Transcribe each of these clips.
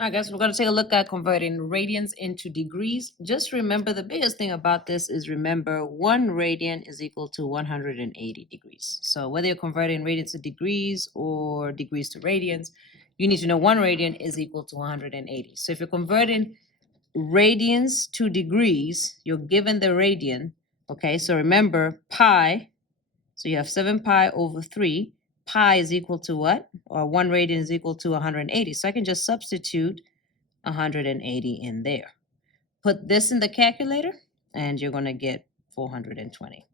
All right, guys, we're going to take a look at converting radians into degrees. Just remember, the biggest thing about this is remember 1 radian is equal to 180 degrees. So whether you're converting radians to degrees or degrees to radians, you need to know 1 radian is equal to 180. So if you're converting radians to degrees, you're given the radian. Okay, so remember pi. So you have 7 pi over 3. Pi is equal to what? Or 1 radian is equal to 180. So I can just substitute 180 in there. Put this in the calculator, and you're going to get 420.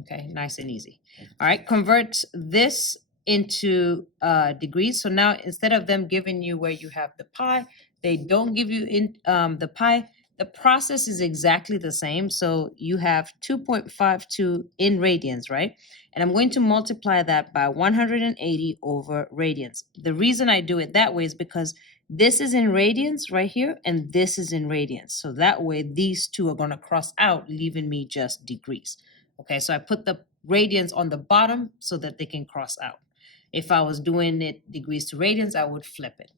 Okay, nice and easy. All right, convert this into degrees. So now instead of them giving you where you have the pi, they don't give you in the pi. The process is exactly the same. So you have 2.52 in radians, right? And I'm going to multiply that by 180 over radians. The reason I do it that way is because this is in radians right here, and this is in radians. So that way these two are going to cross out, leaving me just degrees. Okay, so I put the radians on the bottom so that they can cross out. If I was doing it degrees to radians, I would flip it.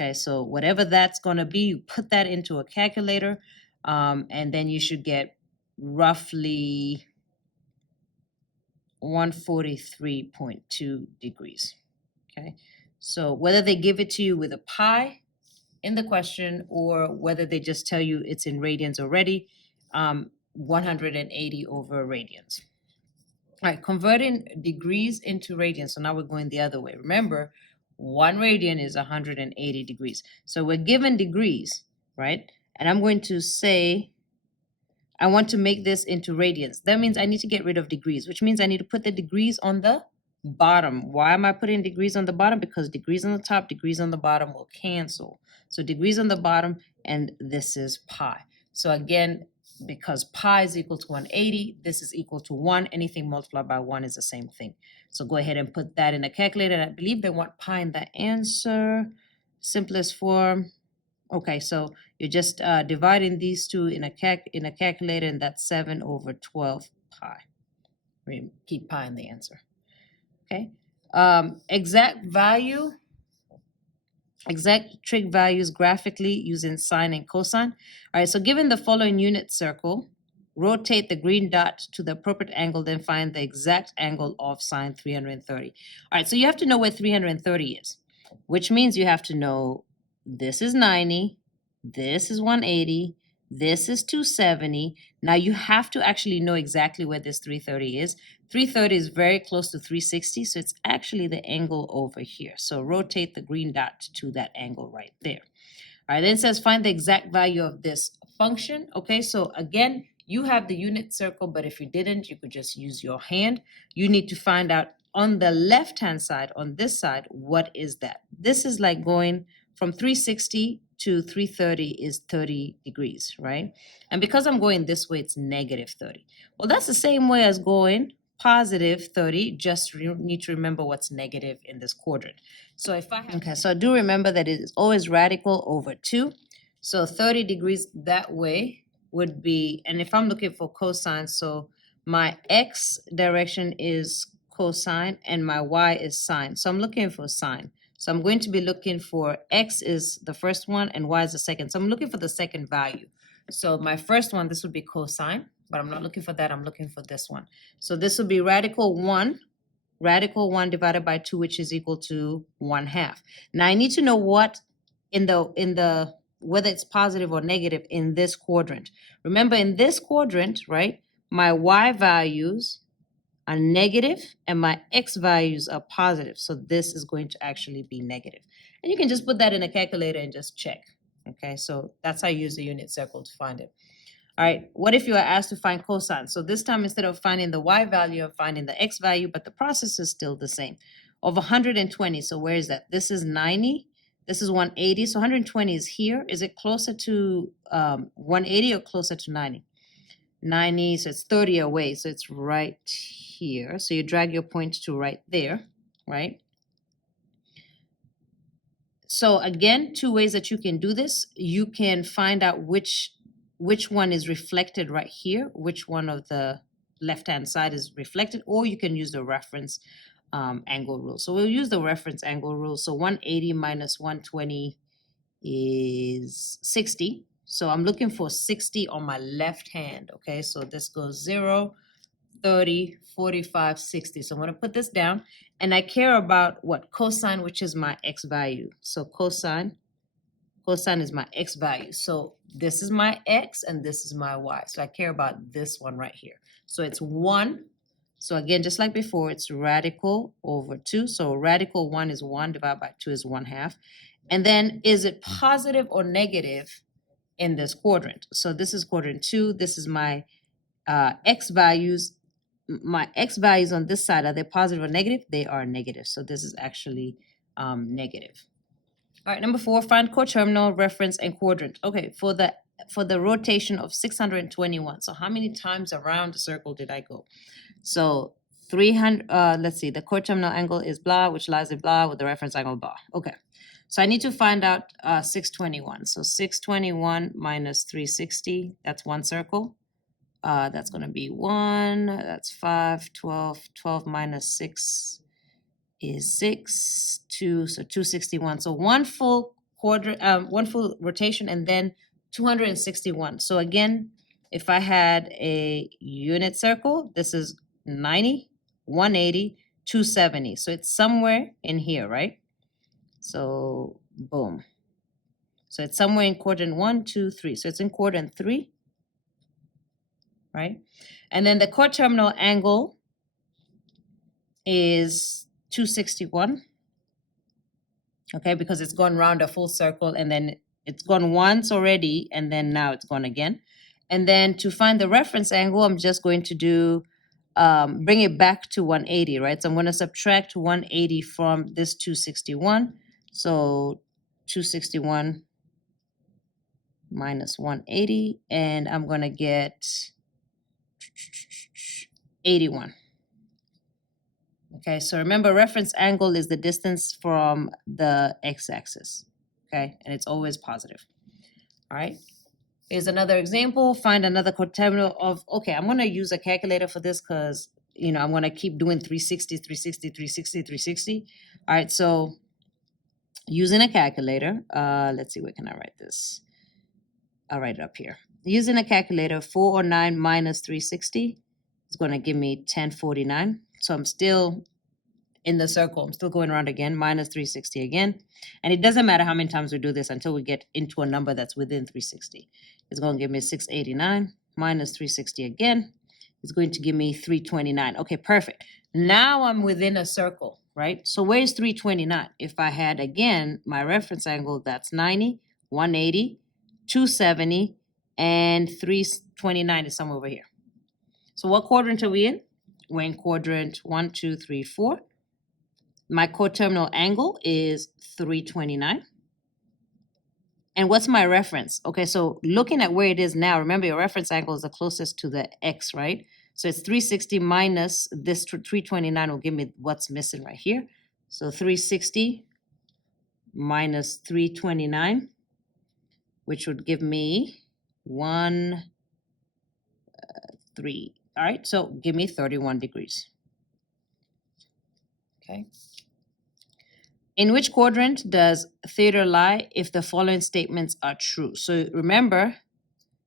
Okay, so whatever that's going to be, you put that into a calculator, and then you should get roughly 143.2 degrees. Okay, so whether they give it to you with a pi in the question or whether they just tell you it's in radians already, 180 over radians. All right, converting degrees into radians. So now we're going the other way. Remember, 1 radian is 180 degrees. So we're given degrees, right? And I'm going to say, I want to make this into radians. That means I need to get rid of degrees, which means I need to put the degrees on the bottom. Why am I putting degrees on the bottom? Because degrees on the top, degrees on the bottom will cancel. So degrees on the bottom, and this is pi. So again, because pi is equal to 180, this is equal to 1. Anything multiplied by 1 is the same thing. So go ahead and put that in a calculator. And I believe they want pi in the answer. Simplest form. Okay, so you're just dividing these two in a calculator, and that's 7 over 12 pi. Keep pi in the answer. Okay, exact trig values graphically using sine and cosine. All right, so given the following unit circle, rotate the green dot to the appropriate angle, then find the exact angle of sine 330. All right, so you have to know where 330 is, which means you have to know this is 90, this is 180, this is 270. Now you have to actually know exactly where this 330 is. 330 is very close to 360, so it's actually the angle over here. So rotate the green dot to that angle right there. All right, then it says find the exact value of this function. Okay, so again, you have the unit circle, but if you didn't, you could just use your hand. You need to find out on the left-hand side, on this side, what is that? This is like going from 360 to 330 is 30 degrees, right? And because I'm going this way, it's negative 30. Well, that's the same way as going positive 30. Just need to remember what's negative in this quadrant. So if I have, okay, so do remember that it is always radical over 2. So 30 degrees that way would be, and if I'm looking for cosine, so my x direction is cosine and my y is sine. So I'm looking for sine. So I'm going to be looking for x is the first one and y is the second. So I'm looking for the second value. So my first one, this would be cosine, but I'm not looking for that. I'm looking for this one. So this would be radical 1 divided by 2, which is equal to 1/2. Now I need to know what in the whether it's positive or negative in this quadrant. Remember, in this quadrant, right, my y values are negative and my x values are positive. So this is going to actually be negative. And you can just put that in a calculator and just check. Okay, so that's how you use the unit circle to find it. All right, what if you are asked to find cosine? So this time, instead of finding the y value, I'm finding the x value, but the process is still the same. Of 120, so where is that? This is 90, this is 180, so 120 is here. Is it closer to 180 or closer to 90? 90, so it's 30 away, so it's right here. So you drag your point to right there, right? So again, 2 ways that you can do this. You can find out which one is reflected right here, which one of the left-hand side is reflected, or you can use the reference angle rule. So we'll use the reference angle rule. So 180 minus 120 is 60. So I'm looking for 60 on my left hand, okay? So this goes 0, 30, 45, 60. So I'm going to put this down, and I care about what? Cosine, which is my x value. So cosine is my x value. So this is my x and this is my y. So I care about this one right here. So it's 1. So again, just like before, it's radical over 2. So radical 1 is 1 divided by 2 is 1/2. And then is it positive or negative in this quadrant? So this is quadrant 2. This is my x values. My x values on this side, are they positive or negative? They are negative. So this is actually negative. All right, number 4, find coterminal, reference, and quadrant. Okay, for the rotation of 621. So how many times around the circle did I go? So 300, let's see, the coterminal angle is blah, which lies in blah, with the reference angle blah. Okay, so I need to find out 621. So 621 minus 360, that's one circle. That's going to be 1, that's 5, 12, 12 minus 6 is 6, 2, so 261. So one full rotation, and then 261. So again, if I had a unit circle, this is 90, 180, 270. So it's somewhere in here, right? So boom. So it's somewhere in quadrant 1, 2, 3. So it's in quadrant 3, right? And then the coterminal angle is 261. Okay, because it's gone round a full circle, and then it's gone once already, and then now it's gone again. And then to find the reference angle, I'm just going to do, bring it back to 180, right? So I'm going to subtract 180 from this 261. So 261 minus 180, and I'm going to get 81. Okay, so remember, reference angle is the distance from the x-axis, okay? And it's always positive, all right? Here's another example. Find another coterminal of, okay, I'm going to use a calculator for this because, you know, I'm going to keep doing 360, 360, 360, 360. All right, so using a calculator, let's see, where can I write this? I'll write it up here. Using a calculator, 409 minus 360 is going to give me 1049. So I'm still in the circle. I'm still going around again, minus 360 again. And it doesn't matter how many times we do this until we get into a number that's within 360. It's going to give me 689 minus 360 again. It's going to give me 329. Okay, perfect. Now I'm within a circle, right? So where's 329? If I had, again, my reference angle, that's 90, 180, 270, and 329 is somewhere over here. So what quadrant are we in? We're in quadrant 1, 2, 3, 4. My coterminal angle is 329. And what's my reference? Okay, so looking at where it is now, remember your reference angle is the closest to the x, right? So it's 360 minus this 329 will give me what's missing right here. So 360 minus 329, which would give me 1, 3. All right, so give me 31 degrees. Okay. In which quadrant does theta lie if the following statements are true? So remember,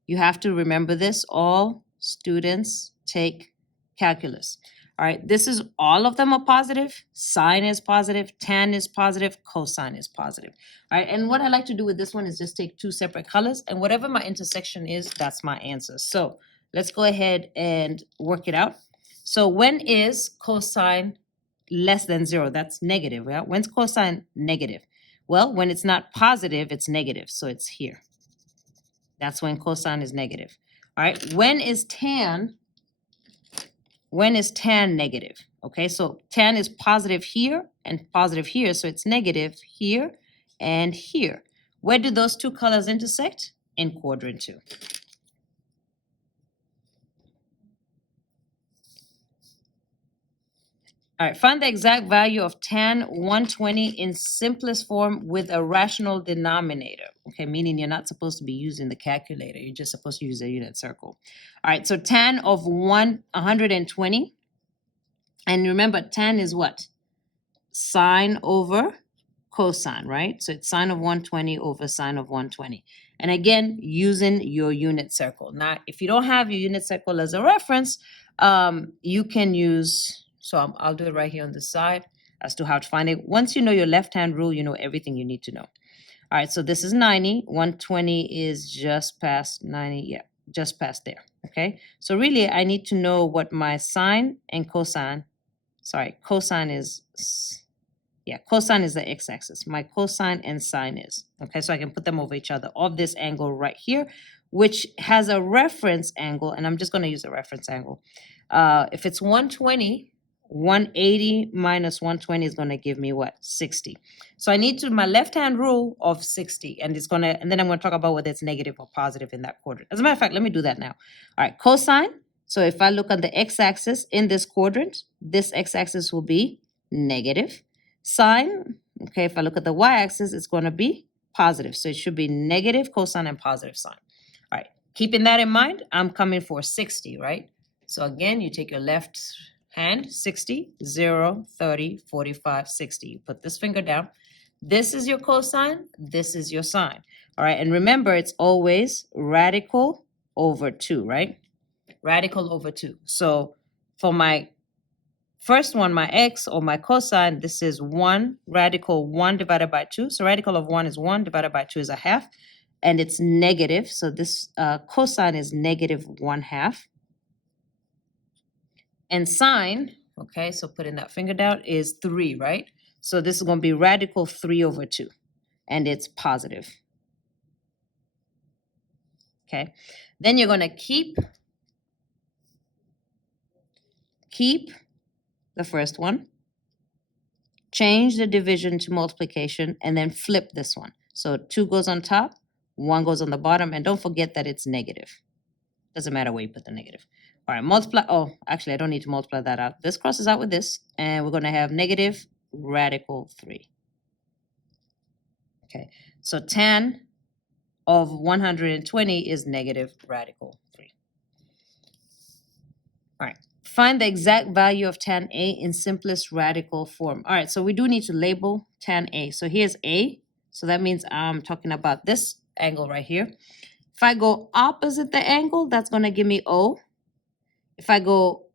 you have to remember this. All students take calculus. All right, this is, all of them are positive. Sine is positive, tan is positive, cosine is positive. All right, and what I like to do with this one is just take two separate colors, and whatever my intersection is, that's my answer. So let's go ahead and work it out. So when is cosine less than 0? That's negative. Yeah? When's cosine negative? Well, when it's not positive, it's negative. So it's here. That's when cosine is negative. All right. When is tan negative? Okay, so tan is positive here and positive here. So it's negative here and here. Where do those two colors intersect? In quadrant 2. All right, find the exact value of tan 120 in simplest form with a rational denominator. Okay, meaning you're not supposed to be using the calculator. You're just supposed to use a unit circle. All right, so tan of 120. And remember, tan is what? Sine over cosine, right? So it's sine of 120 over sine of 120. And again, using your unit circle. Now, if you don't have your unit circle as a reference, you can use, so I'll do it right here on the side as to how to find it. Once you know your left-hand rule, you know everything you need to know. All right, so this is 90. 120 is just past 90. Yeah, just past there. Okay, so really I need to know what my sine and cosine, cosine is, cosine is the x-axis. My cosine and sine is. Okay, so I can put them over each other of this angle right here, which has a reference angle, and I'm just going to use a reference angle. If it's 120, 180 minus 120 is going to give me what? 60. So I need to my left-hand rule of 60, and then I'm going to talk about whether it's negative or positive in that quadrant. As a matter of fact, let me do that now. All right, cosine. So if I look on the x-axis in this quadrant, this x-axis will be negative. Sine, okay, if I look at the y-axis, it's going to be positive. So it should be negative cosine and positive sine. All right, keeping that in mind, I'm coming for 60, right? So again, you take your left hand, 60, 0, 30, 45, 60. You put this finger down. This is your cosine, this is your sine. All right, and remember, it's always radical over 2, right? Radical over 2. So for my first one, my x or my cosine, this is 1, radical 1 divided by 2. So radical of 1 is 1 divided by 2 is a half. And it's negative. So this cosine is negative 1/2. And sine, okay, so putting that finger down, is 3, right? So this is going to be radical 3 over 2. And it's positive. Okay. Then you're going to keep the first one, change the division to multiplication, and then flip this one. So 2 goes on top, 1 goes on the bottom, and don't forget that it's negative. Doesn't matter where you put the negative. All right, multiply. Oh, actually, I don't need to multiply that out. This crosses out with this, and we're going to have negative radical 3. Okay, so tan of 120 is negative radical 3. All right. Find the exact value of tan A in simplest radical form. All right, so we do need to label tan A. So here's A. So that means I'm talking about this angle right here. If I go opposite the angle, that's going to give me O. If I go,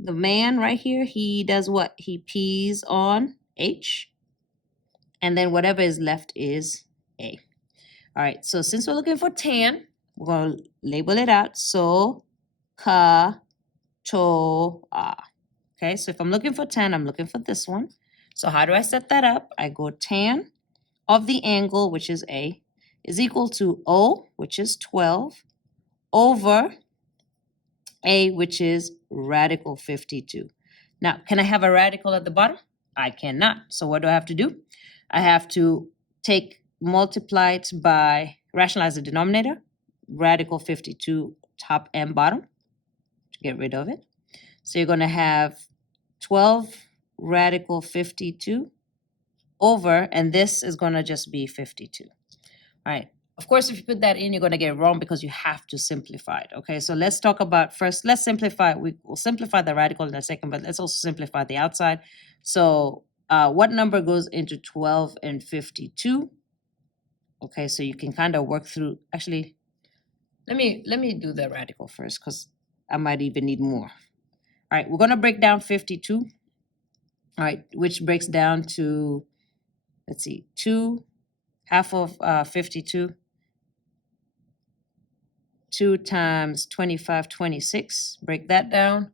the man right here, he does what? He P's on H. And then whatever is left is A. All right, so since we're looking for tan, we're going to label it out. So, ka, to, a. Okay, so if I'm looking for tan, I'm looking for this one. So how do I set that up? I go tan of the angle, which is A, is equal to O, which is 12, over A, which is radical 52. Now, can I have a radical at the bottom? I cannot. So what do I have to do? I have to multiply it by, rationalize the denominator, radical 52 top and bottom, to get rid of it. So you're going to have 12 radical 52 over, and this is going to just be 52. All right. Of course, if you put that in, you're going to get it wrong because you have to simplify it. Okay, so let's talk about first, let's simplify. We'll simplify the radical in a second, but let's also simplify the outside. So what number goes into 12 and 52? Okay, so you can kind of work through, actually, let me do the radical first because I might even need more. All right, we're going to break down 52. All right, which breaks down to, let's see, 2, half of 52. 2 times 25, 26. Break that down.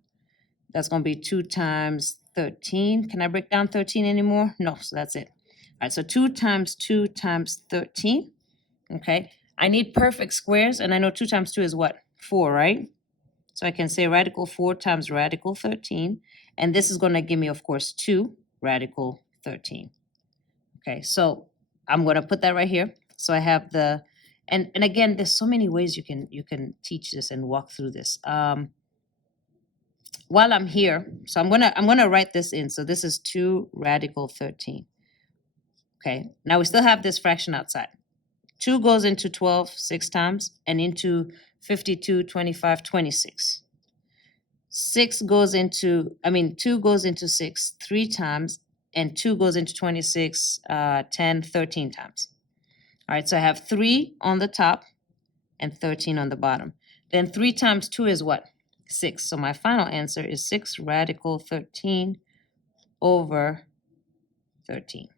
That's going to be 2 times 13. Can I break down 13 anymore? No, so that's it. All right, so 2 times 2 times 13. Okay, I need perfect squares, and I know 2 times 2 is what? 4, right? So I can say radical 4 times radical 13. And this is going to give me, of course, 2 radical 13. Okay, so I'm going to put that right here. So I have the, and again, there's so many ways you can teach this and walk through this. While I'm here, so I'm gonna write this in. So this is 2 radical 13. Okay, now we still have this fraction outside. 2 goes into 12 6 times, and into 52, 25, 26. 2 goes into 6 3 times, and 2 goes into 26, 10, 13 times. All right, so I have 3 on the top and 13 on the bottom. Then 3 times 2 is what? 6. So my final answer is 6 radical 13 over 13.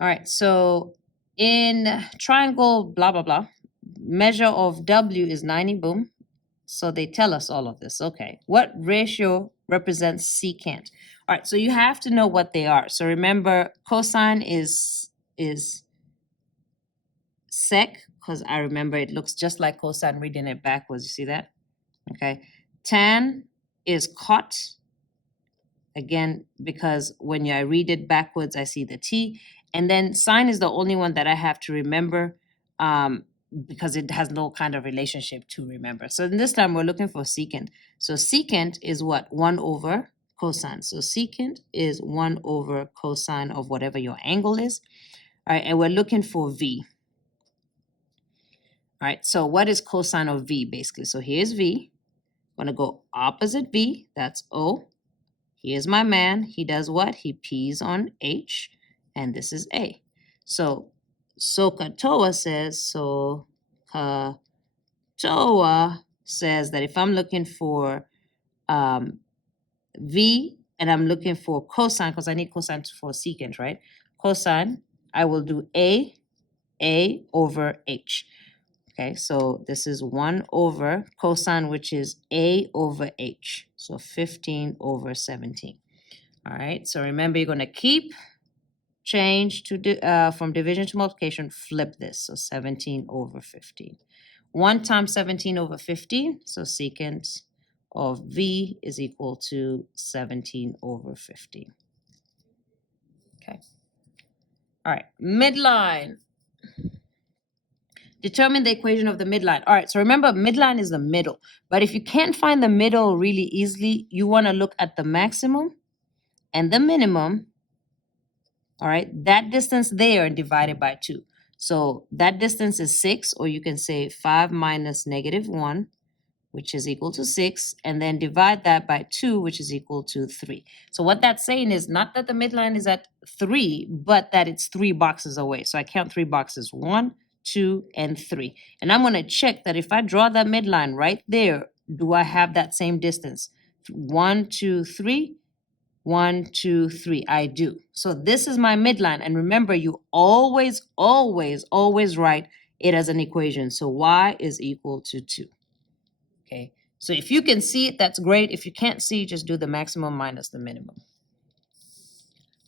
All right, so in triangle blah, blah, blah, measure of W is 90, boom. So they tell us all of this. Okay, what ratio represents secant? All right, so you have to know what they are. So remember, cosine is sec, because I remember it looks just like cosine reading it backwards. You see that? Okay. Tan is cot. Again, because when I read it backwards, I see the T. And then sine is the only one that I have to remember because it has no kind of relationship to remember. So this time we're looking for secant. So secant is what? 1 over cosine. So secant is 1 over cosine of whatever your angle is. All right, and we're looking for V. All right, so what is cosine of V basically? So here's V. I'm going to go opposite V. That's O. Here's my man. He does what? He pees on H, and this is A. So SOHCAHTOA says that if I'm looking for V and I'm looking for cosine, because I need cosine for secant, right? Cosine, I will do A over H. Okay, so this is 1 over cosine, which is A over H. So 15 over 17. All right, so remember, you're going to keep, change to from division to multiplication, flip this. So 17 over 15. 1 times 17 over 15, so secant of V is equal to 17 over 15. Okay. All right, midline. Determine the equation of the midline. All right, so remember, midline is the middle. But if you can't find the middle really easily, you want to look at the maximum and the minimum. All right, that distance there divided by 2. So that distance is 6, or you can say 5 minus -1, which is equal to 6, and then divide that by 2, which is equal to 3. So what that's saying is not that the midline is at 3, but that it's 3 boxes away. So I count 3 boxes, 1, 2, and 3. And I'm going to check that if I draw that midline right there, do I have that same distance? 1, 2, 3, 1, 2, 3. I do. So this is my midline. And remember, you always, always, always write it as an equation. So y is equal to 2. Okay. So if you can see it, that's great. If you can't see, just do the maximum minus the minimum.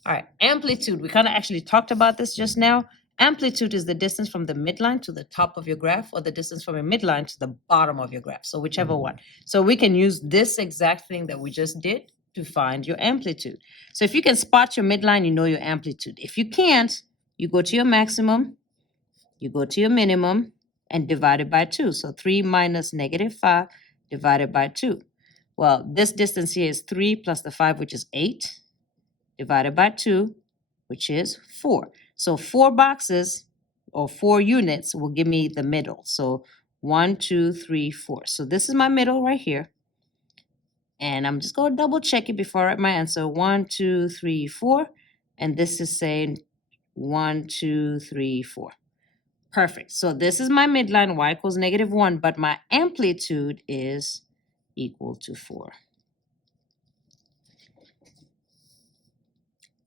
All right, amplitude. We kind of actually talked about this just now. Amplitude is the distance from the midline to the top of your graph, or the distance from your midline to the bottom of your graph. So whichever one. So we can use this exact thing that we just did to find your amplitude. So if you can spot your midline, you know your amplitude. If you can't, you go to your maximum, you go to your minimum, and divide it by 2. So 3 minus -5 divided by 2. Well, this distance here is 3 plus the 5, which is 8, divided by 2, which is 4. So 4 boxes or 4 units will give me the middle. So 1, 2, 3, 4. So this is my middle right here. And I'm just going to double check it before I write my answer. 1, 2, 3, 4. And this is saying 1, 2, 3, 4. Perfect. So this is my midline, y equals -1, but my amplitude is equal to 4.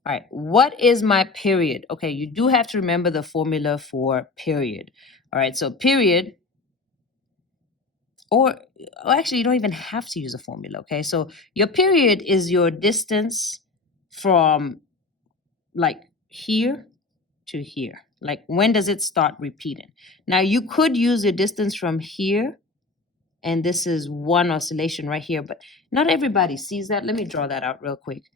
All right, what is my period? Okay, you do have to remember the formula for period. All right, so period, or actually you don't even have to use a formula, okay? So your period is your distance from like here to here. Like when does it start repeating? Now you could use your distance from here, and this is one oscillation right here, but not everybody sees that. Let me draw that out real quick.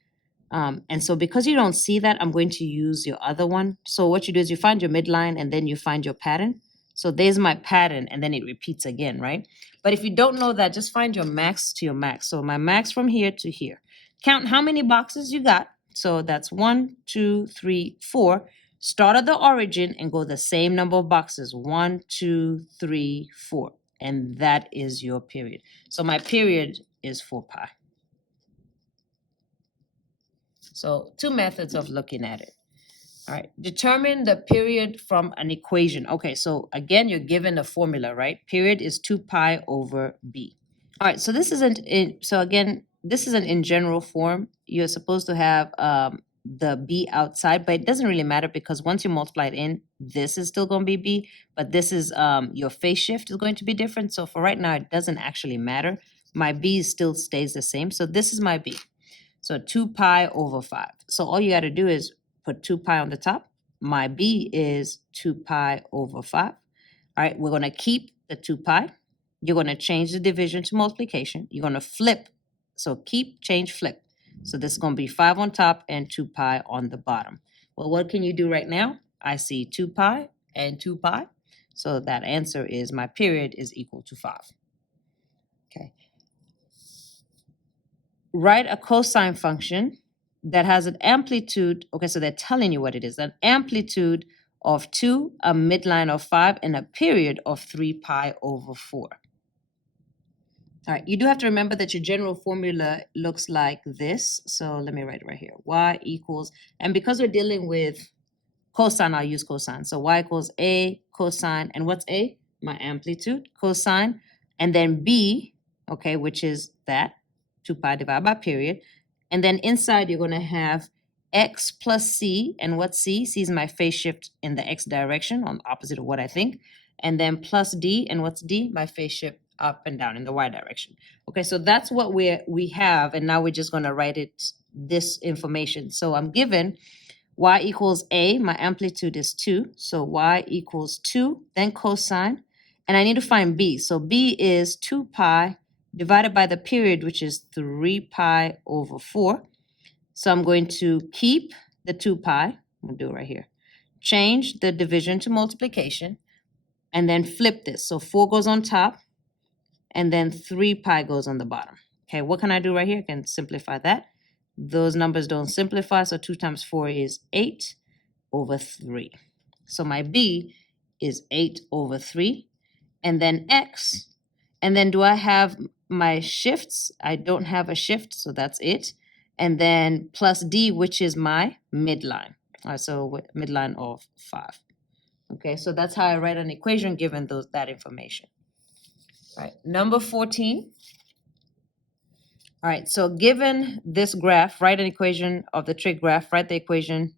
And so because you don't see that, I'm going to use your other one. So what you do is you find your midline and then you find your pattern. So there's my pattern and then it repeats again, right? But if you don't know that, just find your max to your max. So my max from here to here. Count how many boxes you got. So that's 1, 2, 3, 4. Start at the origin and go the same number of boxes. 1, 2, 3, 4. And that is your period. So my period is 4 pi. So two methods of looking at it. All right, determine the period from an equation. Okay, so again, you're given a formula, right? Period is 2 pi over b. All right, so this isn't in, so again, this isn't in general form. You're supposed to have the b outside, but it doesn't really matter because once you multiply it in, this is still going to be b, but this is your phase shift is going to be different. So for right now, it doesn't actually matter. My b still stays the same. So this is my b. So 2 pi over 5. So all you got to do is put 2 pi on the top. My b is 2 pi over 5. All right, we're going to keep the 2 pi. You're going to change the division to multiplication. You're going to flip. So keep, change, flip. So this is going to be 5 on top and 2 pi on the bottom. Well, what can you do right now? I see 2 pi and 2 pi. So that answer is my period is equal to 5. Okay. Write a cosine function that has an amplitude. Okay, so they're telling you what it is. An amplitude of 2, a midline of 5, and a period of 3 pi over 4. All right, you do have to remember that your general formula looks like this. So let me write it right here. Y equals, and because we're dealing with cosine, I'll use cosine. So y equals a cosine, and what's a? My amplitude, cosine, and then b, okay, which is that, 2 pi divided by period. And then inside you're going to have x plus c, and what's c? C is my phase shift in the x direction, on the opposite of what I think. And then plus d, and what's d? My phase shift up and down in the y direction. Okay, so that's what we have, and now we're just going to write it, this information. So I'm given y equals a, my amplitude is 2, so y equals 2, then cosine, and I need to find b. So b is 2 pi divided by the period, which is 3 pi over 4. So I'm going to keep the 2 pi, I'm going to do it right here, change the division to multiplication, and then flip this. So 4 goes on top, and then 3 pi goes on the bottom. Okay, what can I do right here? I can simplify that. Those numbers don't simplify, so 2 times 4 is 8 over 3. So my b is 8 over 3, and then x, and then do I have my shifts? I don't have a shift, so that's it. And then plus d, which is my midline. All right, so midline of 5. Okay, so that's how I write an equation given that information. All right, number 14. All right, so given this graph, write an equation of the trig graph, write the equation.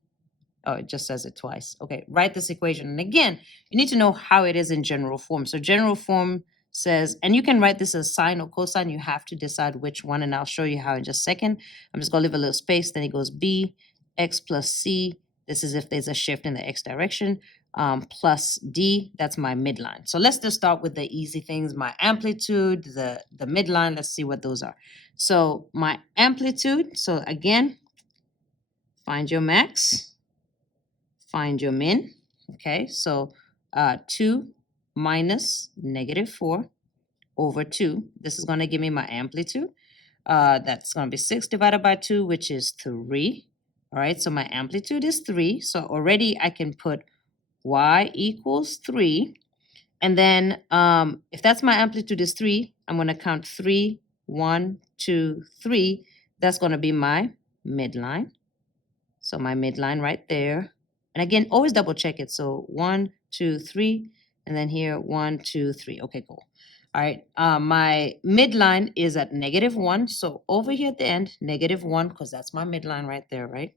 Oh, it just says it twice. Okay, write this equation. And again, you need to know how it is in general form. So general form says, and you can write this as sine or cosine. You have to decide which one, and I'll show you how in just a second. I'm just going to leave a little space. Then it goes b, x plus c. This is if there's a shift in the x direction. Plus d, that's my midline. So let's just start with the easy things. My amplitude, the midline, let's see what those are. So my amplitude, so again, find your max, find your min. Okay, so 2 minus -4 over 2. This is going to give me my amplitude. That's going to be 6 divided by 2, which is 3. All right, so my amplitude is 3. So already I can put y equals 3. And then if that's my amplitude is 3, I'm going to count 3, 1, 2, 3. That's going to be my midline. So my midline right there. And again, always double check it. So 1, 2, 3, and then here 1, 2, 3. Okay, cool. All right, my midline is at -1. So over here at the end, -1, because that's my midline right there, right?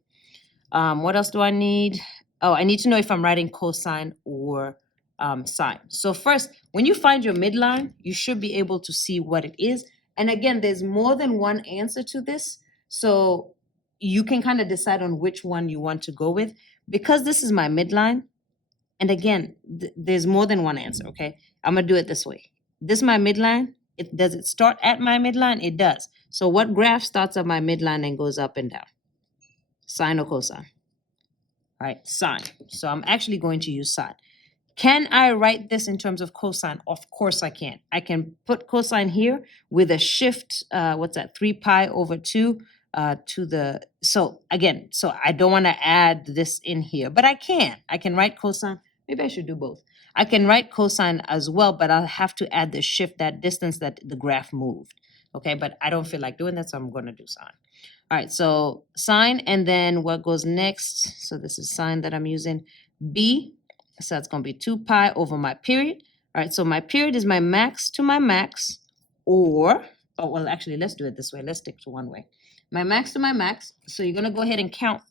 What else do I need? Oh, I need to know if I'm writing cosine or sine. So first, when you find your midline, you should be able to see what it is. And again, there's more than one answer to this. So you can kind of decide on which one you want to go with. Because this is my midline, and again, there's more than one answer, okay? I'm going to do it this way. This is my midline. Does it start at my midline? It does. So what graph starts at my midline and goes up and down? Sine or cosine? All right, sine. So I'm actually going to use sine. Can I write this in terms of cosine? Of course I can. I can put cosine here with a shift, what's that, 3 pi over 2 to the, so again, so I don't want to add this in here, but I can. I can write cosine. Maybe I should do both. I can write cosine as well, but I'll have to add the shift, that distance that the graph moved. Okay, but I don't feel like doing that, so I'm going to do sine. All right, so sine, and then what goes next? So this is sine that I'm using. B, so that's going to be 2 pi over my period. All right, so my period is my max to my max, or, oh, well, actually, let's do it this way. Let's stick to one way. My max to my max, so you're going to go ahead and count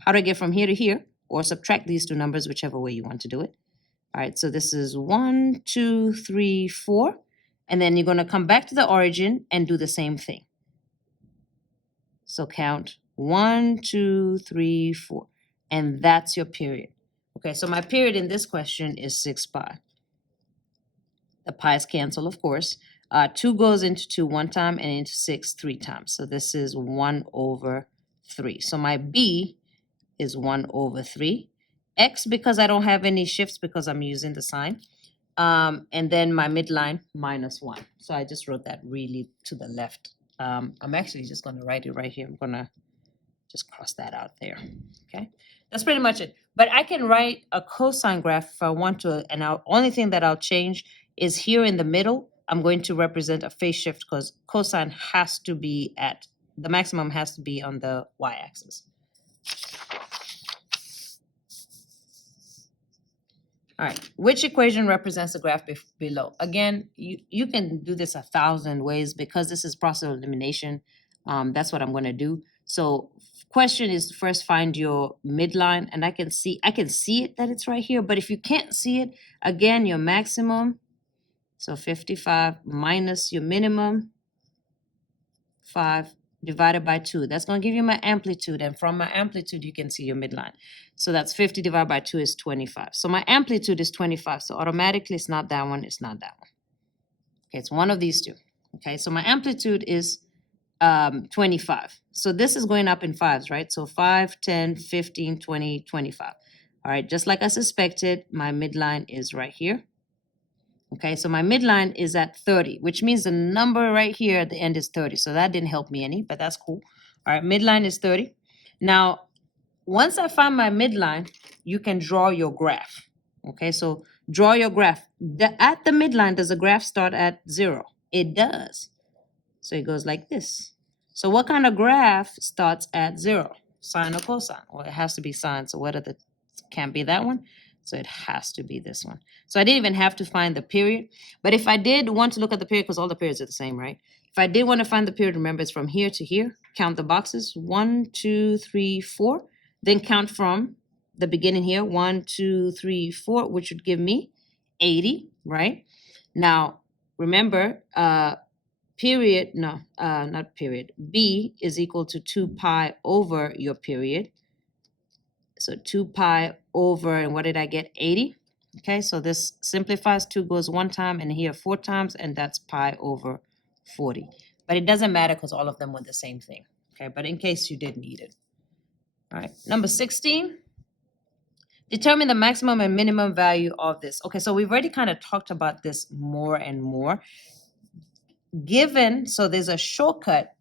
how to get from here to here, or subtract these two numbers, whichever way you want to do it. All right, so this is 1, 2, 3, 4. And then you're going to come back to the origin and do the same thing. So count 1, 2, 3, 4. And that's your period. Okay, so my period in this question is 6 pi. The pi's cancel, of course. 2 goes into 2 one time and into 6 3 times. So this is 1 over 3. So my B is 1 over 3. X, because I don't have any shifts because I'm using the sign. And then my midline, minus 1. So I just wrote that really to the left. I'm actually just going to write it right here. I'm going to just cross that out there. Okay, that's pretty much it. But I can write a cosine graph if I want to. And the only thing that I'll change is here in the middle, I'm going to represent a phase shift because cosine has to be at, the maximum has to be on the y-axis. All right, which equation represents the graph below? Again, you can do this 1,000 ways because this is process of elimination. That's what I'm going to do. So question is first find your midline, and I can see it that it's right here. But if you can't see it, again, your maximum, so 55 minus your minimum, 5 divided by 2. That's going to give you my amplitude. And from my amplitude, you can see your midline. So that's 50 divided by 2 is 25. So my amplitude is 25. So automatically, it's not that one. It's not that one. Okay, it's one of these two. Okay, so my amplitude is 25. So this is going up in fives, right? So 5, 10, 15, 20, 25. All right, just like I suspected, my midline is right here. Okay, so my midline is at 30, which means the number right here at the end is 30. So that didn't help me any, but that's cool. All right, midline is 30. Now, once I find my midline, you can draw your graph. Okay, so draw your graph. At the midline, does the graph start at 0? It does. So it goes like this. So what kind of graph starts at 0? Sine or cosine? Well, it has to be sine. So what are the, can't be that one. So it has to be this one. So I didn't even have to find the period. But if I did want to look at the period, because all the periods are the same, right? If I did want to find the period, remember it's from here to here. Count the boxes, 1, 2, 3, 4. Then count from the beginning here, 1, 2, 3, 4, which would give me 80, right? Now, remember, period, no, not period. B is equal to 2 pi over your period. So 2 pi over, and what did I get? 80. Okay, so this simplifies. 2 goes one time and here 4 times, and that's pi over 40. But it doesn't matter because all of them were the same thing. Okay, but in case you did need it. All right, number 16. Determine the maximum and minimum value of this. Okay, so we've already kind of talked about this more and more. Given, so there's a shortcut,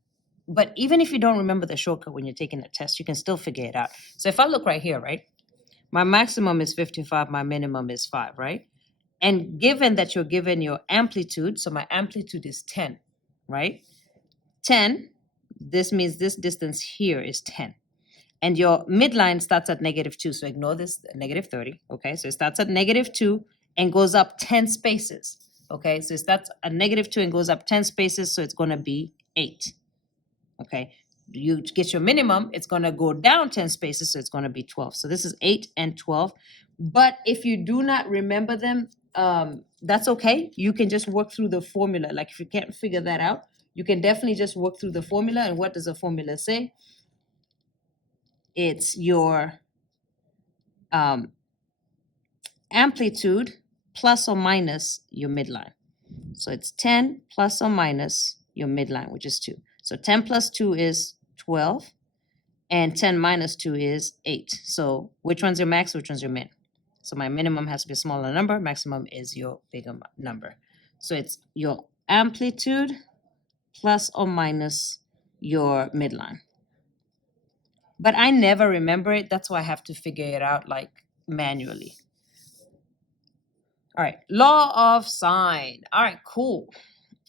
but even if you don't remember the shortcut when you're taking the test, you can still figure it out. So if I look right here, right, my maximum is 55, my minimum is 5, right? And given that you're given your amplitude, so my amplitude is 10, right? 10, this means this distance here is 10. And your midline starts at -2, so ignore this, -30, okay? So it starts at -2 and goes up 10 spaces, okay? So it starts at -2 and goes up 10 spaces, so it's going to be 8, okay? You get your minimum, it's going to go down 10 spaces, so it's going to be 12. So this is 8 and 12. But if you do not remember them, that's okay. You can just work through the formula. Like if you can't figure that out, you can definitely just work through the formula. And what does the formula say? It's your amplitude plus or minus your midline. So it's 10 plus or minus your midline, which is 2. So 10 plus 2 is 12, and 10 minus 2 is 8. So which one's your max, which one's your min? So my minimum has to be a smaller number, maximum is your bigger number. So it's your amplitude plus or minus your midline. But I never remember it, that's why I have to figure it out like manually. All right, law of sine. All right, cool.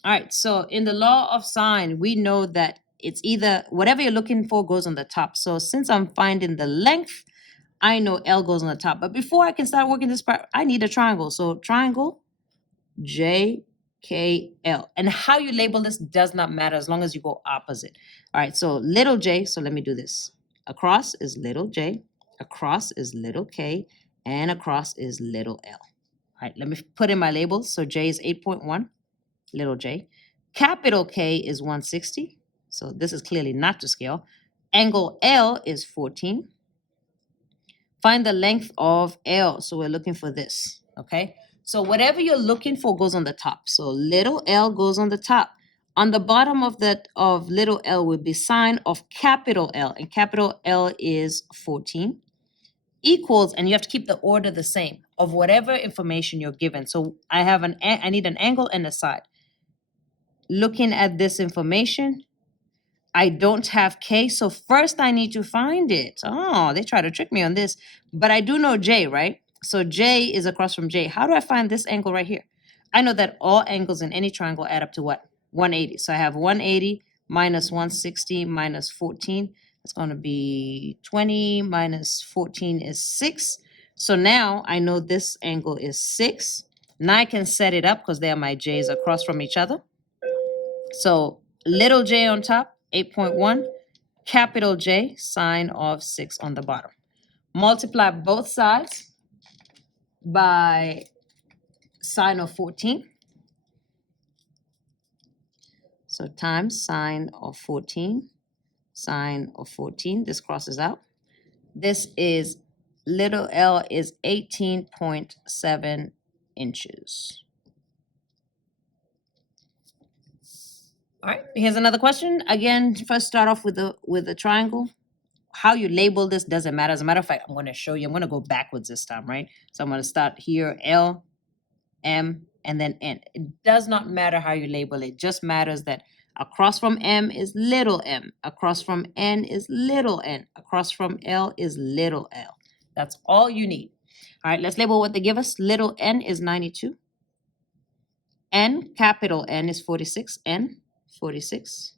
All right, so in the law of sine, we know that it's either whatever you're looking for goes on the top. So since I'm finding the length, I know L goes on the top. But before I can start working this part, I need a triangle. So triangle JKL. And how you label this does not matter as long as you go opposite. All right, so little j, so let me do this. Across is little j, across is little k, and across is little l. All right, let me put in my labels. So j is 8.1, little j. Capital K is 160. So this is clearly not to scale. Angle L is 14. Find the length of L. So we're looking for this, okay? So whatever you're looking for goes on the top. So little l goes on the top. On the bottom of little l will be sine of capital L, and capital L is 14. Equals, and you have to keep the order the same of whatever information you're given. So I need an angle and a side. Looking at this information, I don't have K, so first I need to find it. Oh, they try to trick me on this. But I do know J, right? So J is across from J. How do I find this angle right here? I know that all angles in any triangle add up to what? 180. So I have 180 minus 160 minus 14. It's going to be 20 minus 14 is 6. So now I know this angle is 6. Now I can set it up because they are my J's across from each other. So little j on top, 8.1, capital J, sine of 6 on the bottom. Multiply both sides by sine of 14. So times sine of 14, sine of 14. This crosses out. This is little l is 18.7 inches. All right, here's another question. Again, first start off with the triangle. How you label this doesn't matter. As a matter of fact, I'm going to show you. I'm going to go backwards this time, right? So I'm going to start here, L, M, and then N. It does not matter how you label it. It just matters that across from M is little m. Across from N is little n. Across from L is little l. That's all you need. All right, let's label what they give us. Little n is 92. N, capital N is 46. N, 46.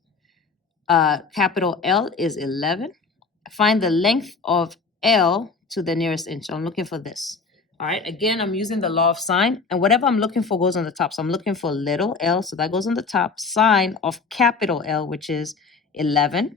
Capital L is 11. Find the length of L to the nearest inch. So I'm looking for this. All right, again, I'm using the law of sine, and whatever I'm looking for goes on the top. So I'm looking for little l, so that goes on the top. Sine of capital L, which is 11.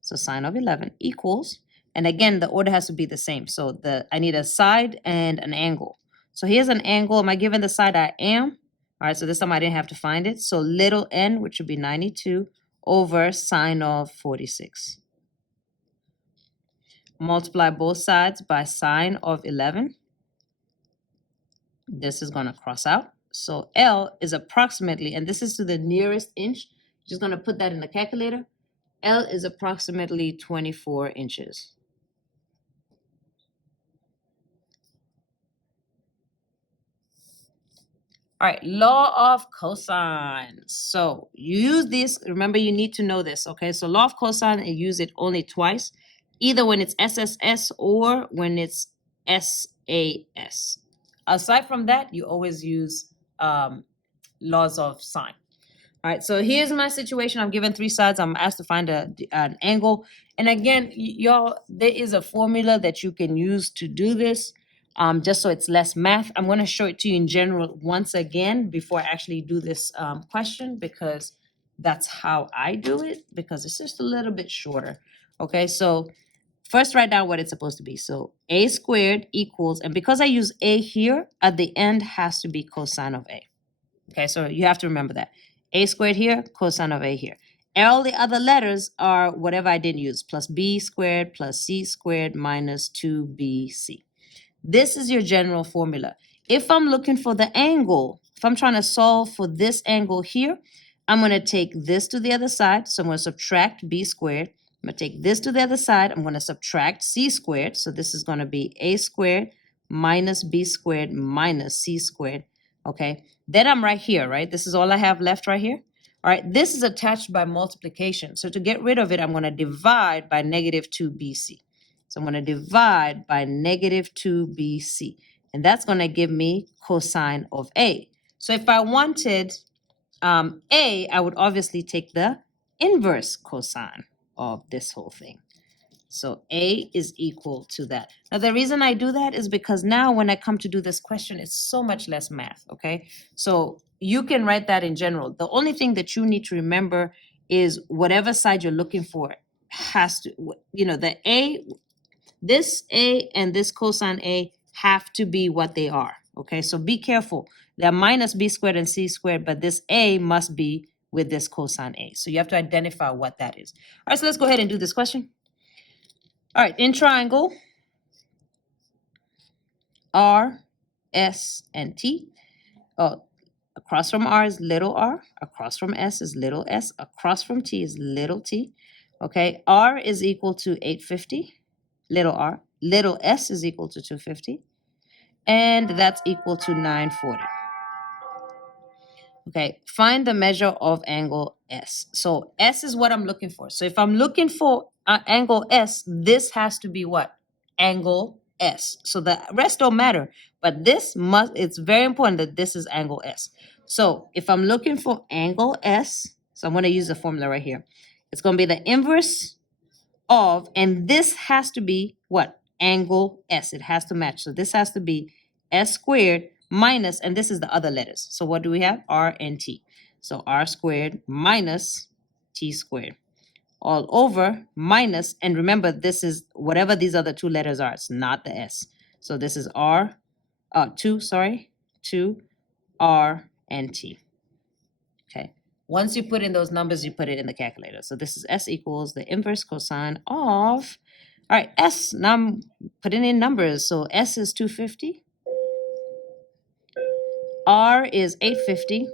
So sine of 11 equals, and again, the order has to be the same. So I need a side and an angle. So here's an angle. Am I given the side? I am. All right, so this time I didn't have to find it. So little n, which would be 92, over sine of 46. Multiply both sides by sine of 11. This is going to cross out. So L is approximately, and this is to the nearest inch. Just going to put that in the calculator. L is approximately 24 inches. All right, law of cosine. So you use this. Remember, you need to know this, okay? So law of cosine, you use it only twice, either when it's SSS or when it's SAS. Aside from that, you always use laws of sine. All right, so here's my situation. I'm given three sides. I'm asked to find an angle. And again, y'all, there is a formula that you can use to do this, just so it's less math. I'm going to show it to you in general once again before I actually do this question, because that's how I do it, because it's just a little bit shorter. Okay, so first write down what it's supposed to be. So a squared equals, and because I use a here, at the end has to be cosine of a. Okay, so you have to remember that. A squared here, cosine of a here. All the other letters are whatever I didn't use, plus b squared plus c squared minus 2bc. This is your general formula. If I'm looking for the angle, if I'm trying to solve for this angle here, I'm going to take this to the other side. So I'm going to subtract b squared. I'm going to take this to the other side. I'm going to subtract c squared. So this is going to be a squared minus b squared minus c squared. Okay, then I'm right here, right? This is all I have left right here. All right, this is attached by multiplication. So to get rid of it, I'm going to divide by negative 2bc. So I'm going to divide by negative 2bc. And that's going to give me cosine of a. So if I wanted a, I would obviously take the inverse cosine of this whole thing. So A is equal to that. Now, the reason I do that is because now when I come to do this question, it's so much less math, okay? So you can write that in general. The only thing that you need to remember is whatever side you're looking for has to, the A, this A and this cosine A have to be what they are, okay? So be careful. They're minus B squared and C squared, but this A must be with this cosine A. So you have to identify what that is. All right, so let's go ahead and do this question. All right, in triangle, R, S, and T. Oh, across from R is little r, across from S is little s, across from T is little t. Okay, R is equal to 850, little r. Little s is equal to 250, and that's equal to 940. Okay, find the measure of angle S. So S is what I'm looking for. So if I'm looking for angle S, this has to be what? Angle S. So the rest don't matter, but it's very important that this is angle S. So if I'm looking for angle S, so I'm going to use the formula right here. It's going to be the inverse of, and this has to be what? Angle S. It has to match. So this has to be S squared minus, and this is the other letters. So what do we have? R and T. So R squared minus T squared. All over minus, and remember this is whatever these other two letters are. It's not the S. So this is 2 R and T. Okay. Once you put in those numbers, you put it in the calculator. So this is S equals the inverse cosine of, all right, S, now I'm putting in numbers. So S is 250. R is 850.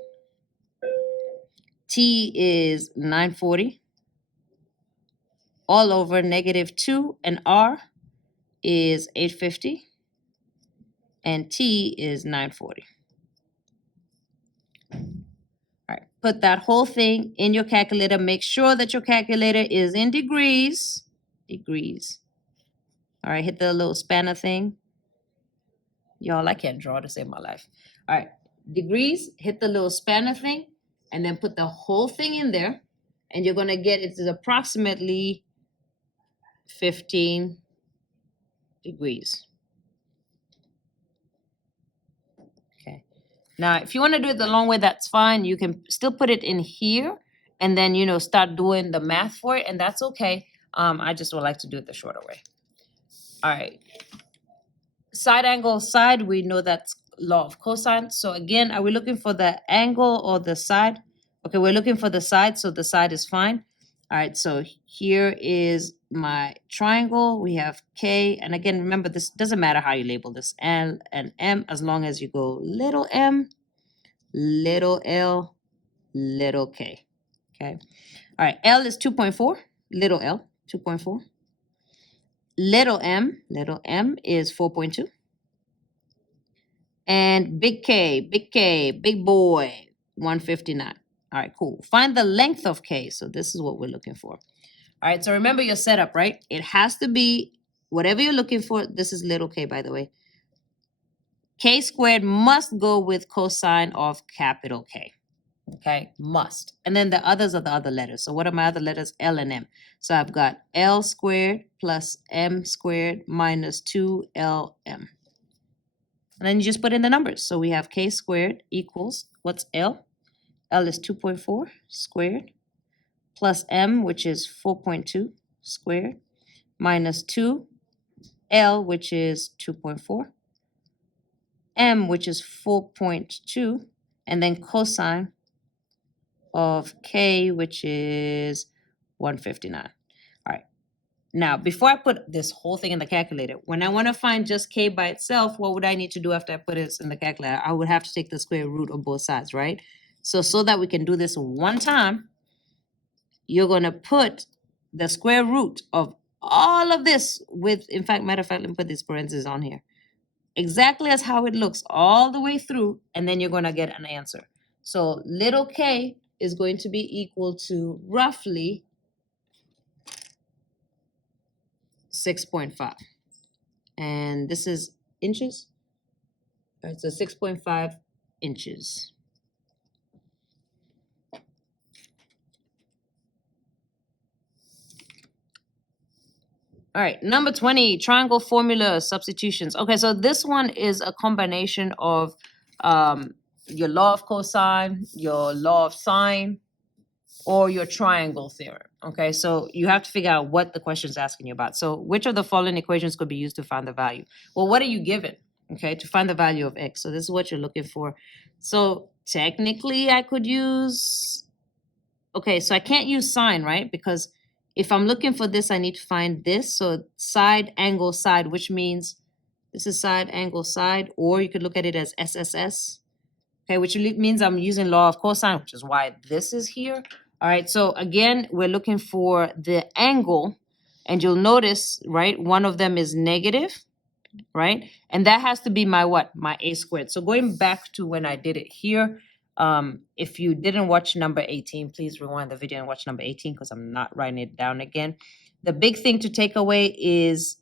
T is 940. All over -2, and R is 850. And T is 940. All right, put that whole thing in your calculator. Make sure that your calculator is in degrees. Degrees. All right, hit the little spanner thing. Y'all, I can't draw to save my life. All right, degrees, hit the little spanner thing, and then put the whole thing in there, and you're gonna get it is approximately 15 degrees. Okay. Now, if you want to do it the long way, that's fine. You can still put it in here, and then start doing the math for it, and that's okay. I just would like to do it the shorter way. All right. Side angle side, we know that's law of cosine. So again, are we looking for the angle or the side? Okay, we're looking for the side, so the side is fine. All right, so here is my triangle. We have K, and again, remember, this doesn't matter how you label this, L and M, as long as you go little m, little l, little k, okay? All right, L is 2.4, little l, 2.4. Little m is 4.2. And big K, big boy, 159. All right, cool. Find the length of K. So this is what we're looking for. All right, so remember your setup, right? It has to be whatever you're looking for. This is little k, by the way. K squared must go with cosine of capital K. Okay, must. And then the others are the other letters. So what are my other letters? L and M. So I've got L squared plus M squared minus 2LM. And then you just put in the numbers. So we have K squared equals, what's L? L is 2.4 squared plus M, which is 4.2 squared, minus 2L, which is 2.4, M, which is 4.2, and then cosine of K, which is 159. All right. Now, before I put this whole thing in the calculator, when I want to find just K by itself, what would I need to do after I put this in the calculator? I would have to take the square root of both sides, right? So that we can do this one time, you're going to put the square root of all of this with, in fact, matter of fact, let me put these parentheses on here. Exactly as how it looks all the way through, and then you're going to get an answer. So little k is going to be equal to roughly 6.5. And this is inches. All right, so 6.5 inches. All right, number 20, triangle formula substitutions. Okay, so this one is a combination of your law of cosine, your law of sine, or your triangle theorem. Okay, so you have to figure out what the question is asking you about. So which of the following equations could be used to find the value? Well, what are you given? Okay, to find the value of x. So this is what you're looking for. So technically I could use, okay, so I can't use sine, right? Because if I'm looking for this, I need to find this. So side, angle, side, which means this is side, angle, side, or you could look at it as SSS. Okay, which means I'm using law of cosine, which is why this is here. All right, so again, we're looking for the angle, and you'll notice, right, one of them is negative, right? And that has to be my what? My a squared. So going back to when I did it here, if you didn't watch number 18, please rewind the video and watch number 18 because I'm not writing it down again. The big thing to take away is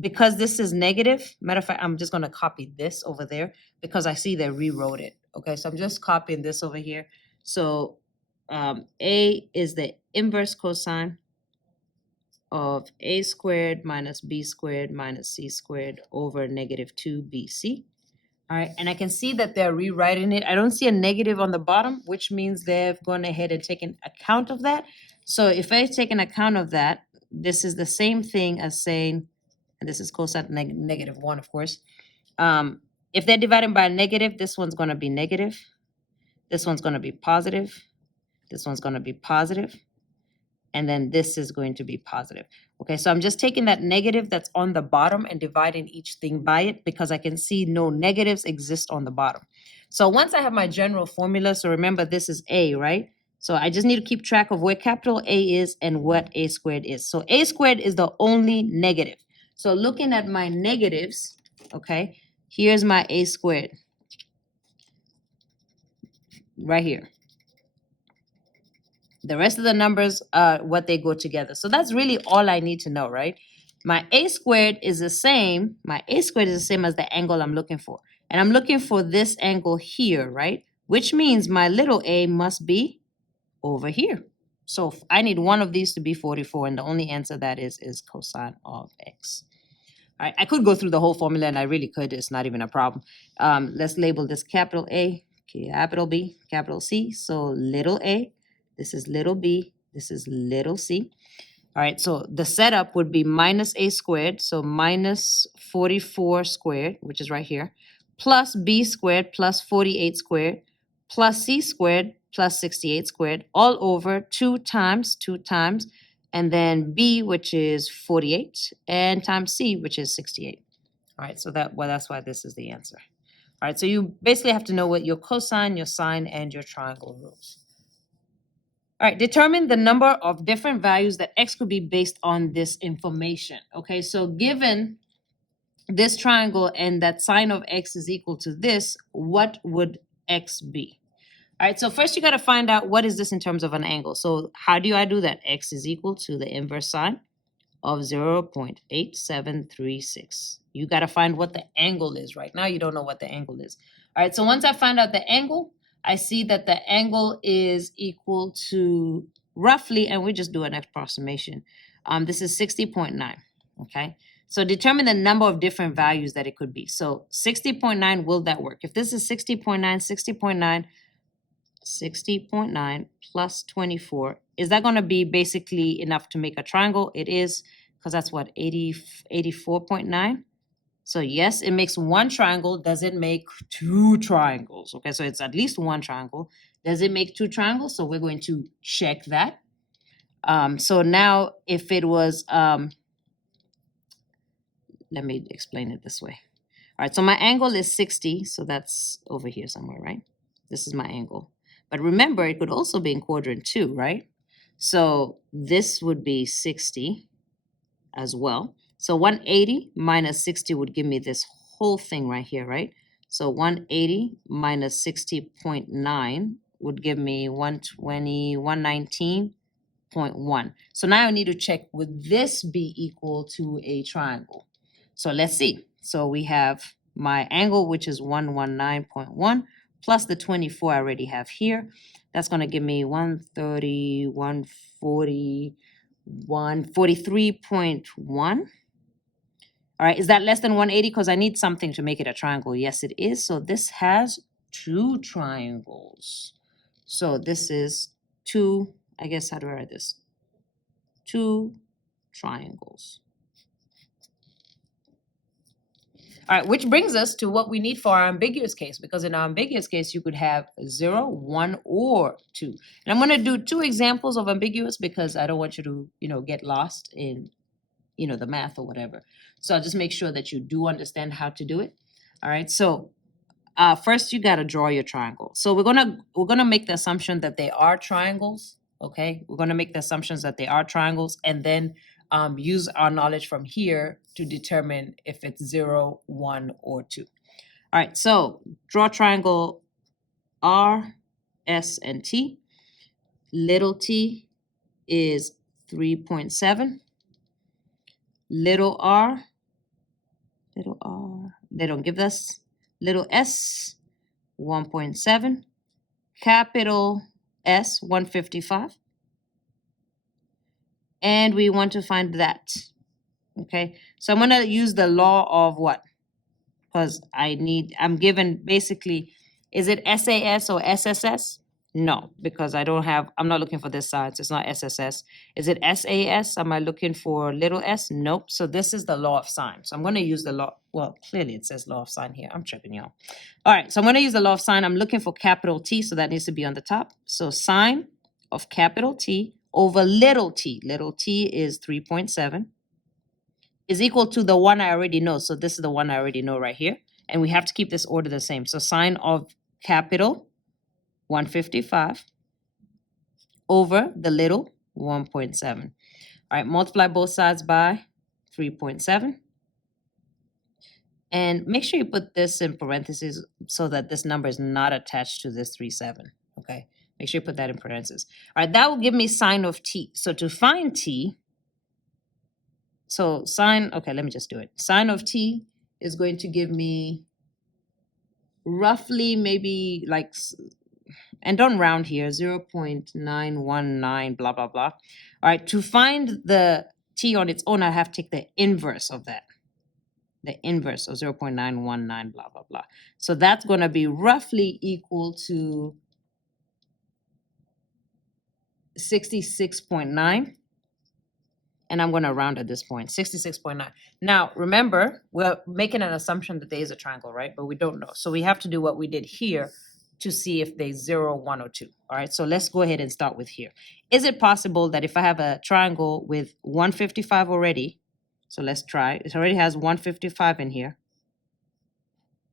because this is negative, matter of fact, I'm just going to copy this over there because I see they rewrote it. Okay, so I'm just copying this over here. So a is the inverse cosine of a squared minus b squared minus c squared over negative 2bc. All right, and I can see that they're rewriting it. I don't see a negative on the bottom, which means they've gone ahead and taken account of that. So if I take an account of that, this is the same thing as saying, and this is cosine negative 1, of course. If they're dividing by a negative, this one's going to be negative. This one's going to be positive. This one's going to be positive. And then this is going to be positive. Okay, so I'm just taking that negative that's on the bottom and dividing each thing by it because I can see no negatives exist on the bottom. So once I have my general formula, so remember this is A, right? So I just need to keep track of where capital A is and what a squared is. So a squared is the only negative. So looking at my negatives, okay, here's my a squared right here. The rest of the numbers are what they go together. So that's really all I need to know, right? My a squared is the same. My a squared is the same as the angle I'm looking for. And I'm looking for this angle here, right? Which means my little a must be over here. So I need one of these to be 44, and the only answer that is cosine of x. All right, I could go through the whole formula, and I really could. It's not even a problem. Let's label this capital A, capital B, capital C. So little a, this is little b, this is little c. All right, so the setup would be minus a squared, so minus 44 squared, which is right here, plus b squared plus 48 squared, plus c squared plus 68 squared, all over 2 times, and then b, which is 48, and times c, which is 68. All right, so that's why this is the answer. All right, so you basically have to know what your cosine, your sine, and your triangle rules. All right, determine the number of different values that x could be based on this information. Okay, so given this triangle and that sine of x is equal to this, what would x be? All right, so first you got to find out what is this in terms of an angle. So how do I do that? X is equal to the inverse sine of 0.8736. You got to find what the angle is. Right now you don't know what the angle is. All right, so once I find out the angle, I see that the angle is equal to roughly, and we just do an approximation. This is 60.9, okay? So determine the number of different values that it could be. So 60.9, will that work? If this is 60.9 plus 24, is that going to be basically enough to make a triangle? It is, because that's what, 84.9? So yes, it makes one triangle. Does it make two triangles? Okay, so it's at least one triangle. Does it make two triangles? So we're going to check that. So now if it was, let me explain it this way. All right, so my angle is 60, so that's over here somewhere, right? This is my angle. But remember, it could also be in quadrant 2, right? So this would be 60 as well. So 180 minus 60 would give me this whole thing right here, right? So 180 minus 60.9 would give me 120, 119.1. So now I need to check, would this be equal to a triangle? So let's see. So we have my angle, which is 119.1, plus the 24 I already have here. That's going to give me 130, 140, 143.1. All right, is that less than 180? Because I need something to make it a triangle. Yes, it is. So this has two triangles. So this is two, I guess, how do I write this? Two triangles. All right, which brings us to what we need for our ambiguous case, because in our ambiguous case, you could have 0, 1, or 2. And I'm going to do two examples of ambiguous because I don't want you to, get lost in, the math or whatever. So I'll just make sure that you do understand how to do it. All right, so first you got to draw your triangle. So we're gonna make the assumption that they are triangles. Okay, we're gonna make the assumptions that they are triangles, and then use our knowledge from here to determine if it's 0, 1, or 2. All right, so draw triangle R, S, and T. Little t is 3.7. Little r, they don't give us. Little s, 1.7. Capital S, 155. And we want to find that. Okay, so I'm going to use the law of what? Because I'm given basically, is it SAS or SSS? No, because I'm not looking for this side, so it's not SSS. Is it SAS? Am I looking for little s? Nope. So this is the law of sine. So I'm going to use the law. Well, clearly it says law of sine here. I'm tripping, y'all. All right, so I'm going to use the law of sine. I'm looking for capital T, so that needs to be on the top. So sine of capital T over little t. Little t is 3.7. Is equal to the one I already know. So this is the one I already know right here. And we have to keep this order the same. So sine of capital 155 over the little 1.7. All right, multiply both sides by 3.7. And make sure you put this in parentheses so that this number is not attached to this 3.7. Okay, make sure you put that in parentheses. All right, that will give me sine of t. So to find t, so sine, okay, let me just do it. Sine of t is going to give me roughly maybe like, and don't round here, 0.919, blah, blah, blah. All right, to find the t on its own, I have to take the inverse of that. The inverse of 0.919, blah, blah, blah. So that's going to be roughly equal to 66.9. And I'm going to round at this point, 66.9. Now, remember, we're making an assumption that there is a triangle, right? But we don't know. So we have to do what we did here to see if there's 0, 1, or 2. All right, so let's go ahead and start with here. Is it possible that if I have a triangle with 155 already, so let's try. It already has 155 in here.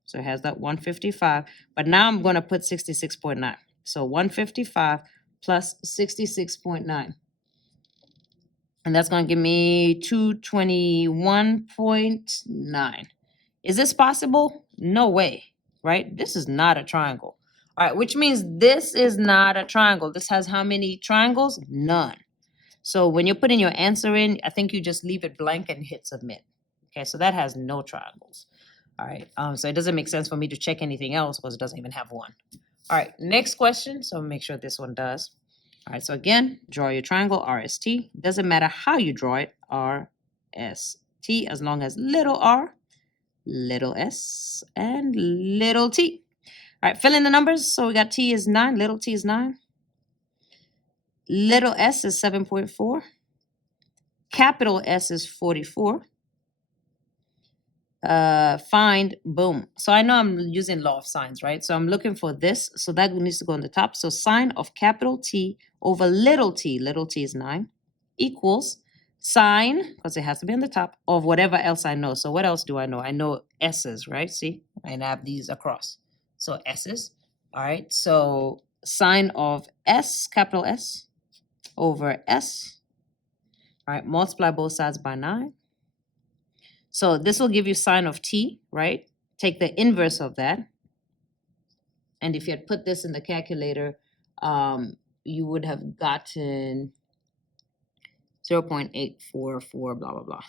So it has that 155. But now I'm going to put 66.9. So 155 plus 66.9. And that's going to give me 221.9. Is this possible? No way, right? This is not a triangle. All right, which means this is not a triangle. This has how many triangles? None. So when you're putting your answer in, I think you just leave it blank and hit submit. Okay, so that has no triangles. All right, so it doesn't make sense for me to check anything else because it doesn't even have one. All right, next question. So make sure this one does. All right, so again, draw your triangle, RST. Doesn't matter how you draw it, RST, as long as little r, little s, and little t. All right, fill in the numbers. So we got t is 9, little t is 9. Little s is 7.4. Capital S is 44. Find, boom. So I know I'm using law of sines, right? So I'm looking for this. So that needs to go on the top. So sine of capital T over little t is 9, equals sine, because it has to be on the top, of whatever else I know. So what else do I know? I know S's, right? See? And I have these across. So S's. All right. So sine of S, capital S, over S. All right. Multiply both sides by 9. So this will give you sine of t, right? Take the inverse of that. And if you had put this in the calculator, you would have gotten 0.844, blah, blah, blah. All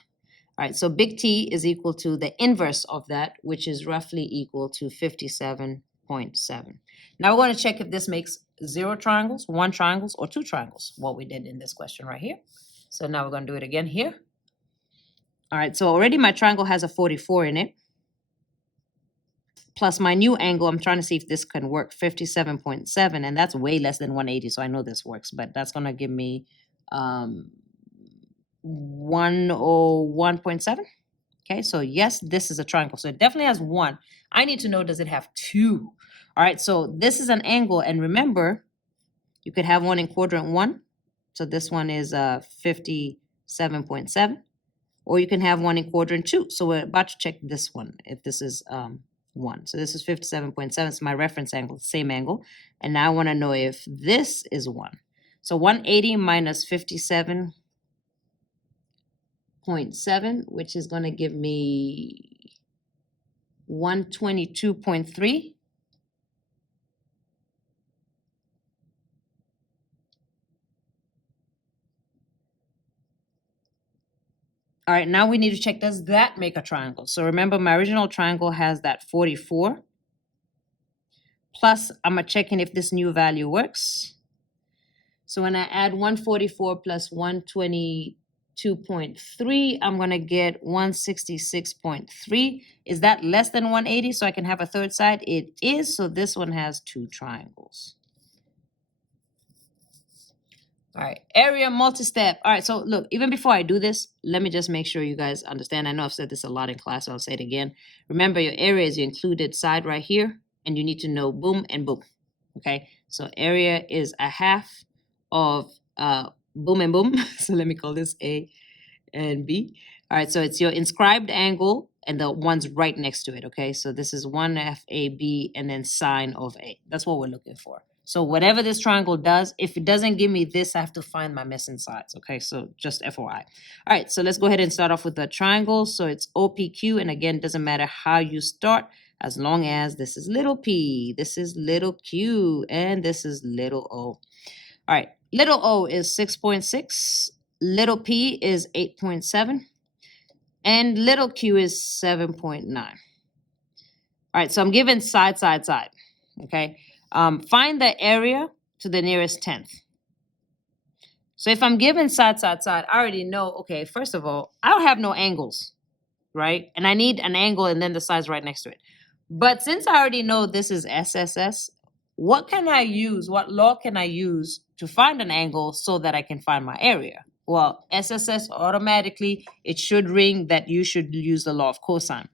right, so big T is equal to the inverse of that, which is roughly equal to 57.7. Now we're going to check if this makes 0 triangles, 1 triangles, or 2 triangles, what we did in this question right here. So now we're going to do it again here. All right, so already my triangle has a 44 in it. Plus my new angle, I'm trying to see if this can work, 57.7, and that's way less than 180, so I know this works, but that's going to give me 101.7. Okay, so yes, this is a triangle. So it definitely has one. I need to know, does it have two? All right, so this is an angle, and remember, you could have one in quadrant 1. So this one is 57.7. Or you can have one in quadrant 2. So we're about to check this one, if this is 1. So this is 57.7. It's my reference angle, same angle. And now I want to know if this is 1. So 180 minus 57.7, which is going to give me 122.3. All right, now we need to check, does that make a triangle? So remember, my original triangle has that 44. Plus, I'm checking if this new value works. So when I add 144 plus 122.3, I'm going to get 166.3. Is that less than 180 so I can have a third side? It is, so this one has two triangles. All right, area multi-step. All right, so look, even before I do this, let me just make sure you guys understand. I know I've said this a lot in class, so I'll say it again. Remember, your area is your included side right here, and you need to know boom and boom. Okay, so area is a half of boom and boom. So let me call this A and B. All right, so it's your inscribed angle and the ones right next to it. Okay, so this is 1FAB and then sine of A. That's what we're looking for. So whatever this triangle does, if it doesn't give me this, I have to find my missing sides. Okay, so just FYI. All right, so let's go ahead and start off with the triangle. So it's OPQ, and again, it doesn't matter how you start, as long as this is little p, this is little q, and this is little o. All right, little o is 6.6, little p is 8.7, and little q is 7.9. All right, so I'm given side, side, side. Okay. Find the area to the nearest tenth. So if I'm given side, side, side, I already know, okay, first of all, I don't have no angles, right? And I need an angle and then the sides right next to it. But since I already know this is SSS, what can I use, what law can I use to find an angle so that I can find my area? Well, SSS automatically, it should ring that you should use the law of cosine.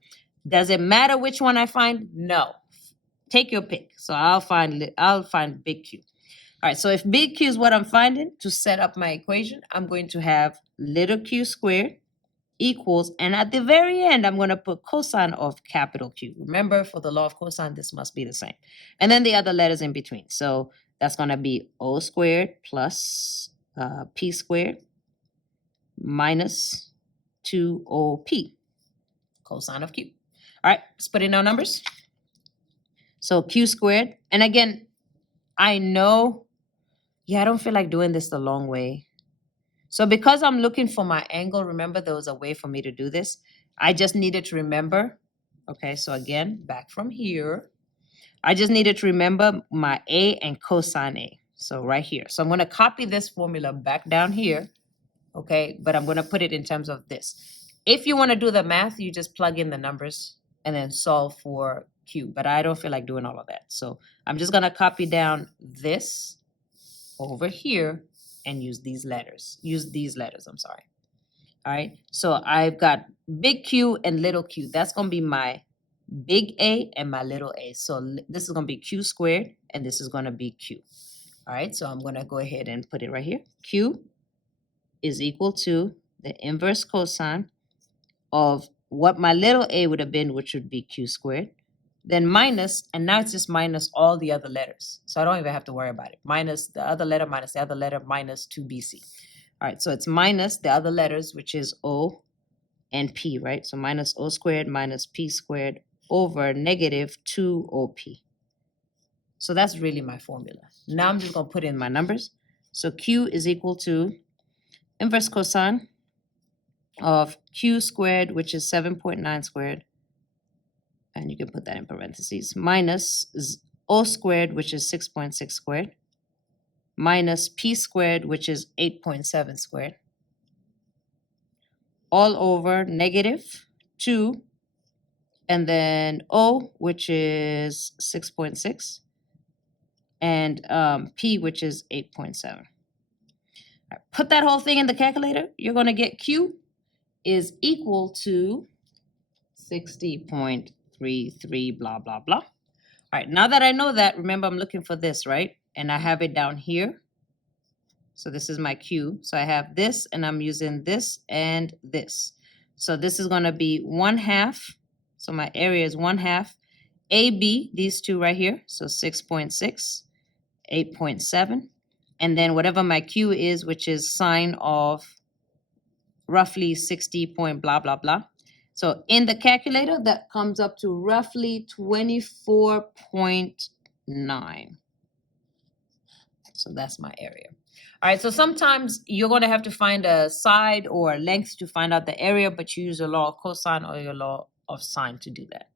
Does it matter which one I find? No. Take your pick. So I'll find big Q. All right, so if big Q is what I'm finding, to set up my equation, I'm going to have little q squared equals, and at the very end, I'm going to put cosine of capital Q. Remember, for the law of cosine, this must be the same. And then the other letters in between. So that's going to be O squared plus P squared minus 2OP, cosine of Q. All right, let's put in our numbers. So Q squared, and again, I know, I don't feel like doing this the long way. So because I'm looking for my angle, remember there was a way for me to do this. I just needed to remember, okay, so again, back from here, I just needed to remember my A and cosine A. So right here. So I'm going to copy this formula back down here, okay, but I'm going to put it in terms of this. If you want to do the math, you just plug in the numbers and then solve for Q, but I don't feel like doing all of that. So I'm just going to copy down this over here and use these letters. I'm sorry. All right, so I've got big Q and little q. That's going to be my big A and my little a. So this is going to be Q squared and this is going to be Q. All right, so I'm going to go ahead and put it right here. Q is equal to the inverse cosine of what my little a would have been, which would be Q squared. Then minus, and now it's just minus all the other letters. So I don't even have to worry about it. Minus the other letter, minus the other letter, minus 2BC. All right, so it's minus the other letters, which is O and P, right? So minus O squared minus P squared over negative 2OP. So that's really my formula. Now I'm just going to put in my numbers. So Q is equal to inverse cosine of Q squared, which is 7.9 squared, and you can put that in parentheses, minus O squared, which is 6.6 squared, minus P squared, which is 8.7 squared, all over negative 2, and then O, which is 6.6, and P, which is 8.7. Put that whole thing in the calculator. You're going to get Q is equal to 60.33, blah, blah, blah. All right, now that I know that, remember I'm looking for this, right? And I have it down here. So this is my Q. So I have this, and I'm using this and this. So this is going to be 1/2. So my area is 1/2. AB, these two right here. So 6.6, 8.7. And then whatever my Q is, which is sine of roughly 60 point blah, blah, blah. So in the calculator, that comes up to roughly 24.9. So that's my area. All right, so sometimes you're going to have to find a side or a length to find out the area, but you use your law of cosine or your law of sine to do that.